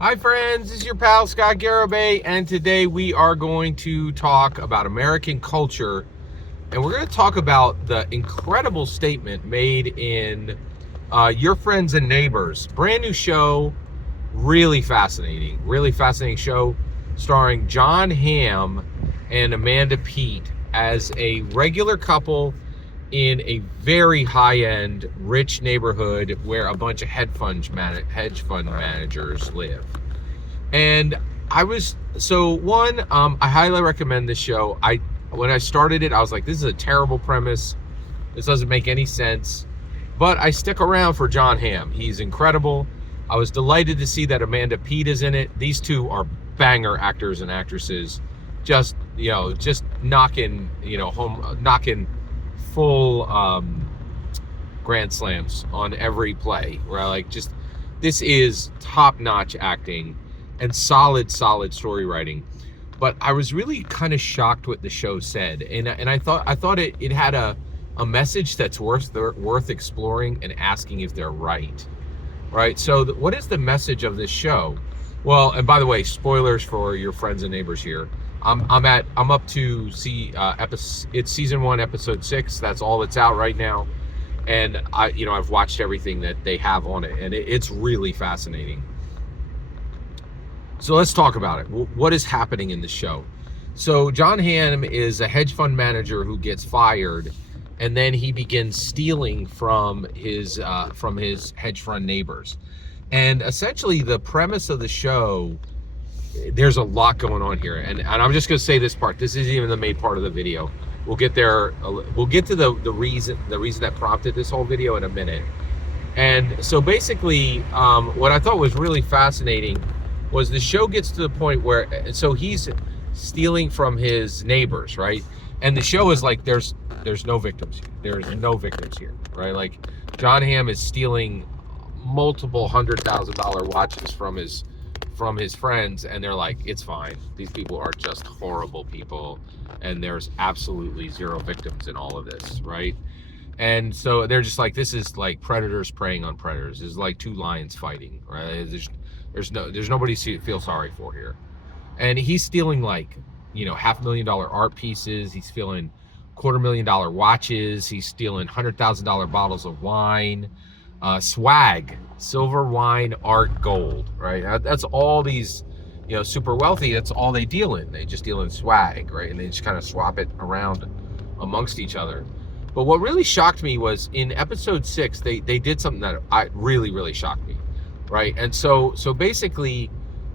Hi friends, this is your pal Scott Garibay, and today we are going to talk about American culture, and we're going to talk about the incredible statement made in Your Friends and Neighbors. Brand new show, really fascinating show, starring John Hamm and Amanda Peet as a regular couple in a very high-end, rich neighborhood where a bunch of hedge fund managers live. And I highly recommend this show. I When I started it, I was like, this is a terrible premise. This doesn't make any sense. But I stick around for John Hamm. He's incredible. I was delighted to see that Amanda Peet is in it. These two are banger actors and actresses. Just knocking full grand slams on every play. Where I like just this is top-notch acting and solid story writing. But I was really kind of shocked what the show said, and I thought it had a message that's worth exploring and asking if they're right. Right. So what is the message of this show? Well, and by the way, spoilers for Your Friends and Neighbors here. I'm up to it's season 1, episode 6. That's all that's out right now, and I've watched everything that they have on it, and it's really fascinating. So let's talk about it. What is happening in the show? So John Hamm is a hedge fund manager who gets fired, and then he begins stealing from his hedge fund neighbors. And essentially, the premise of the show, there's a lot going on here, and I'm just going to say this part. This isn't even the main part of the video. We'll get there. We'll get to the reason that prompted this whole video in a minute. And so basically, what I thought was really fascinating was the show gets to the point where, so he's stealing from his neighbors, right? And the show is like, there's no victims here. There's no victims here, right? Like, John Hamm is stealing multiple $100,000 watches from his friends, and they're like, it's fine. These people are just horrible people, and there's absolutely zero victims in all of this, right? And so they're just like, this is like predators preying on predators. This is like two lions fighting, right? There's nobody to feel sorry for here. And he's stealing like, $500,000 art pieces. He's stealing $250,000 watches. He's stealing $100,000 bottles of wine, swag, silver, wine, art, gold, right? That's all these, super wealthy. That's all they deal in. They just deal in swag, right? And they just kind of swap it around amongst each other. But what really shocked me was in episode 6, they did something that really shocked me, right? And so basically,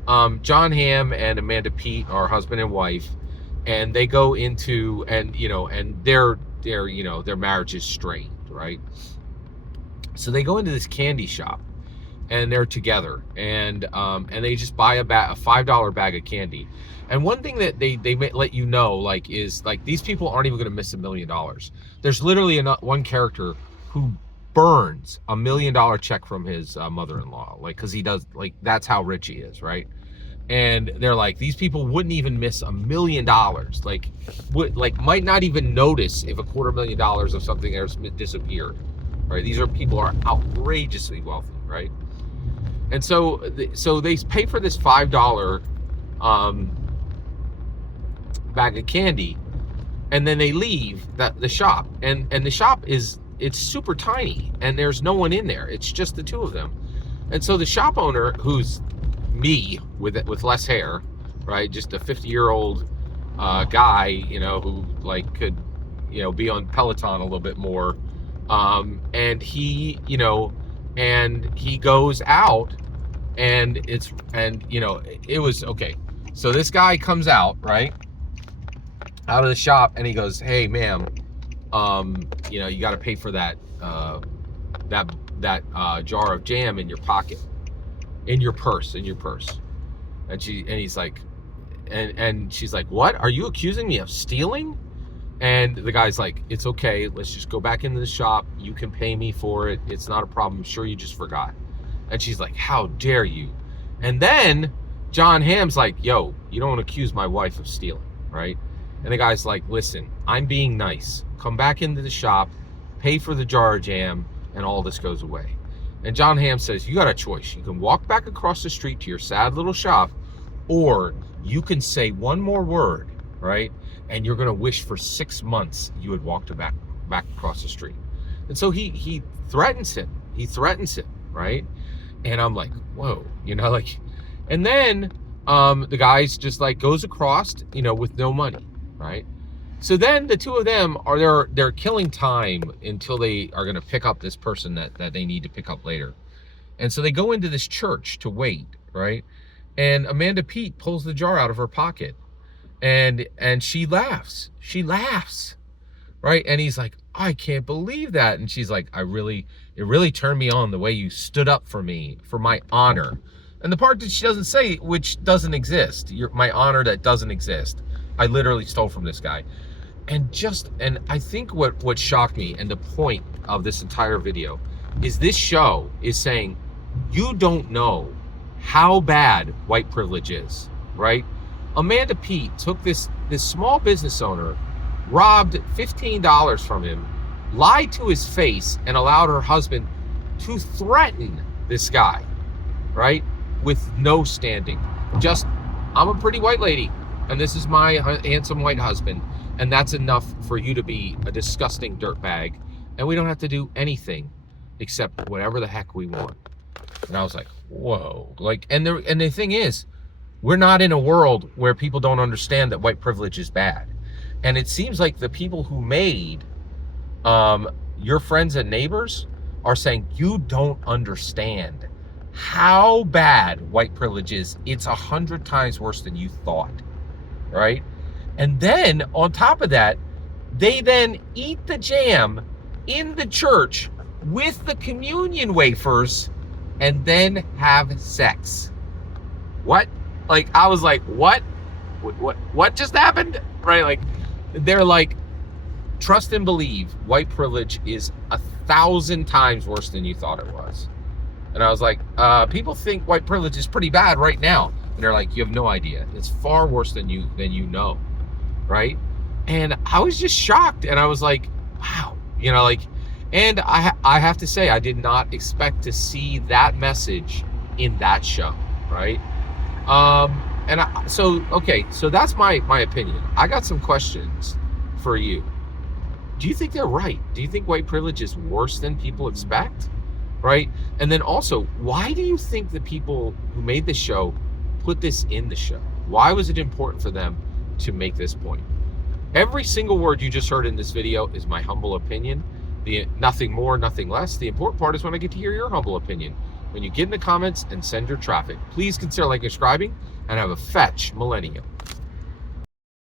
John Hamm and Amanda Peet are husband and wife, and they go into and their marriage is strained, right? So they go into this candy shop, and they're together, and they just buy a $5 bag of candy. And one thing that they let you know, like, is like, these people aren't even going to miss $1 million. There's literally one character who burns $1 million check from his mother-in-law, like, because he does, like, that's how rich he is, right? And they're like, these people wouldn't even miss $1 million, like might not even notice if $250,000 of something else disappeared, right? These people are outrageously wealthy, right? And so they pay for this $5 bag of candy, and then they leave the shop, and the shop it's super tiny, and there's no one in there. It's just the two of them. And so the shop owner, who's me with less hair, right, just a 50-year-old guy, who like could be on Peloton a little bit more, and he goes out, and it was okay. So this guy comes out, right, out of the shop, and he goes, hey ma'am, you got to pay for that jar of jam in your pocket, in your purse. And he's like, and she's like, what, are you accusing me of stealing? And the guy's like, it's okay, let's just go back into the shop, you can pay me for it, it's not a problem, I'm sure you just forgot. And she's like, how dare you? And then John Hamm's like, yo, you don't accuse my wife of stealing, right? And the guy's like, listen, I'm being nice. Come back into the shop, pay for the jar of jam, and all this goes away. And John Hamm says, you got a choice. You can walk back across the street to your sad little shop, or you can say one more word, right? And you're going to wish for 6 months you had walked back across the street. And so he threatens him. He threatens him, right? And I'm like, whoa, like, and then the guy's just like goes across, with no money, right? So then the two of them they're killing time until they are going to pick up this person that they need to pick up later. And so they go into this church to wait, right? And Amanda Peet pulls the jar out of her pocket, and she laughs. She laughs, right? And he's like, I can't believe that. And she's like, it really turned me on the way you stood up for me, for my honor. And the part that she doesn't say, which doesn't exist, my honor that doesn't exist, I literally stole from this guy. And I think what shocked me, and the point of this entire video, is this show is saying, you don't know how bad white privilege is, right? Amanda Peet took this small business owner, robbed $15 from him, lied to his face, and allowed her husband to threaten this guy, right? With no standing. Just, I'm a pretty white lady, and this is my handsome white husband, and that's enough for you to be a disgusting dirtbag, and we don't have to do anything except whatever the heck we want. And I was like, whoa. Like, and the thing is, we're not in a world where people don't understand that white privilege is bad. And it seems like the people who made your friends and neighbors are saying, you don't understand how bad white privilege is. It's 100 times worse than you thought, right? And then on top of that, they then eat the jam in the church with the communion wafers and then have sex. What? Like, I was like, what just happened? Right? Like, they're like, trust and believe, white privilege is 1,000 times worse than you thought it was. And I was like, people think white privilege is pretty bad right now. And they're like, you have no idea. It's far worse than you know, right? And I was just shocked. And I was like, wow, and I have to say, I did not expect to see that message in that show, right? So that's my opinion. I got some questions for you. Do you think they're right? Do you think white privilege is worse than people expect? Right? And then also, why do you think the people who made the show put this in the show? Why was it important for them to make this point? Every single word you just heard in this video is my humble opinion. Nothing more, nothing less. The important part is when I get to hear your humble opinion. When you get in the comments and send your traffic, please consider liking and subscribing, and have a fetch millennium.